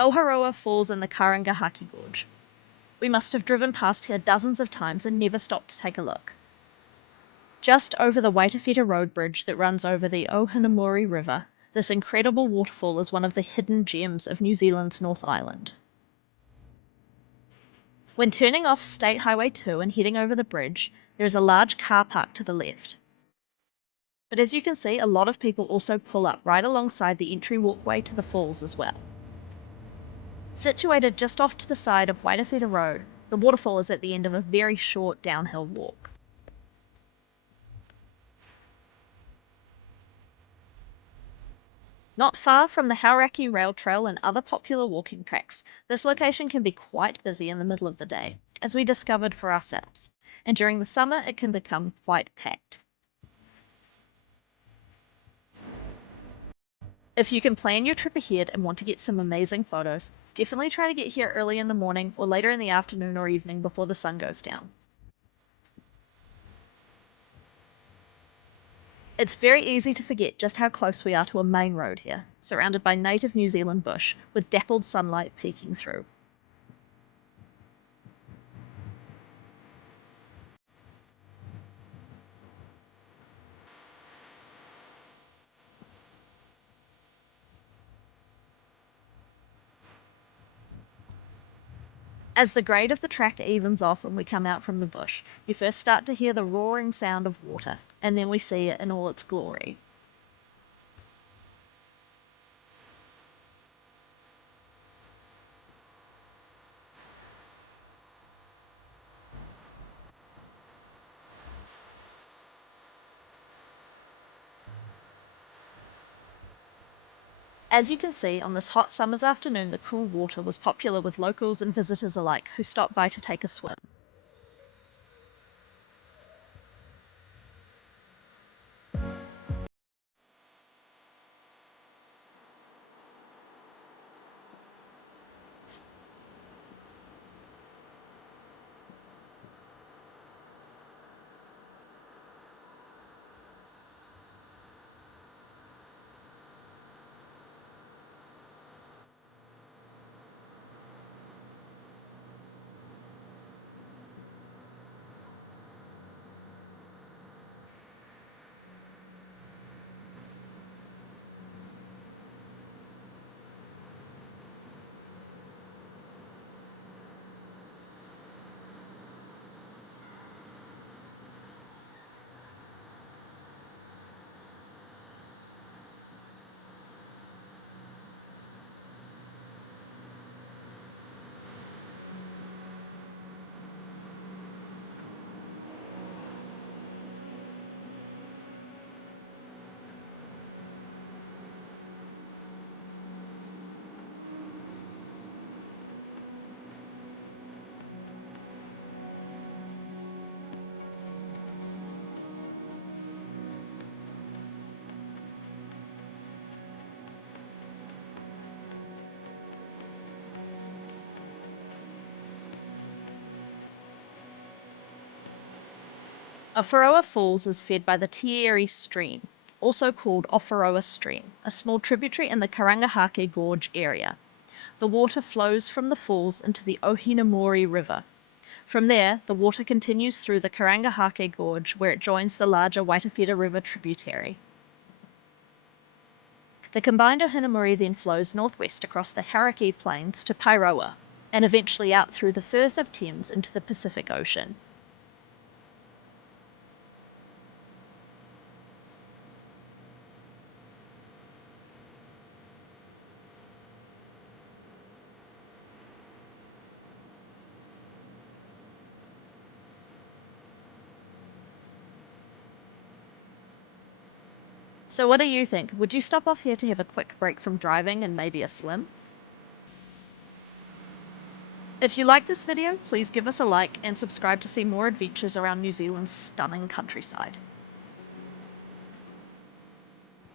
Owharoa falls in the Karangahake gorge. We must have driven past here dozens of times and never stopped to take a look. Just over the Waterfall road bridge that runs over the Owharoa River, this incredible waterfall is one of the hidden gems of New Zealand's North Island. When turning off State Highway 2 and heading over the bridge, there is a large car park to the left. But as you can see, a lot of people also pull up right alongside the entry walkway to the falls as well. Situated just off to the side of Waterfall Road, the waterfall is at the end of a very short downhill walk. Not far from the Hauraki Rail Trail and other popular walking tracks, this location can be quite busy in the middle of the day, as we discovered for ourselves, and during the summer it can become quite packed. If you can plan your trip ahead and want to get some amazing photos, definitely try to get here early in the morning or later in the afternoon or evening before the sun goes down. It's very easy to forget just how close we are to a main road here, surrounded by native New Zealand bush, with dappled sunlight peeking through. As the grade of the track evens off when we come out from the bush, you first start to hear the roaring sound of water, and then we see it in all its glory. As you can see, on this hot summer's afternoon, the cool water was popular with locals and visitors alike who stopped by to take a swim. Owharoa Falls is fed by the Tieri stream, also called Owharoa Stream, a small tributary in the Karangahake Gorge area. The water flows from the falls into the Owharoa River. From there, the water continues through the Karangahake Gorge where it joins the larger Waterfall River tributary. The combined Owharoa then flows northwest across the Hauraki Plains to Pairoa, and eventually out through the Firth of Thames into the Pacific Ocean. So what do you think? Would you stop off here to have a quick break from driving and maybe a swim? If you like this video, please give us a like and subscribe to see more adventures around New Zealand's stunning countryside.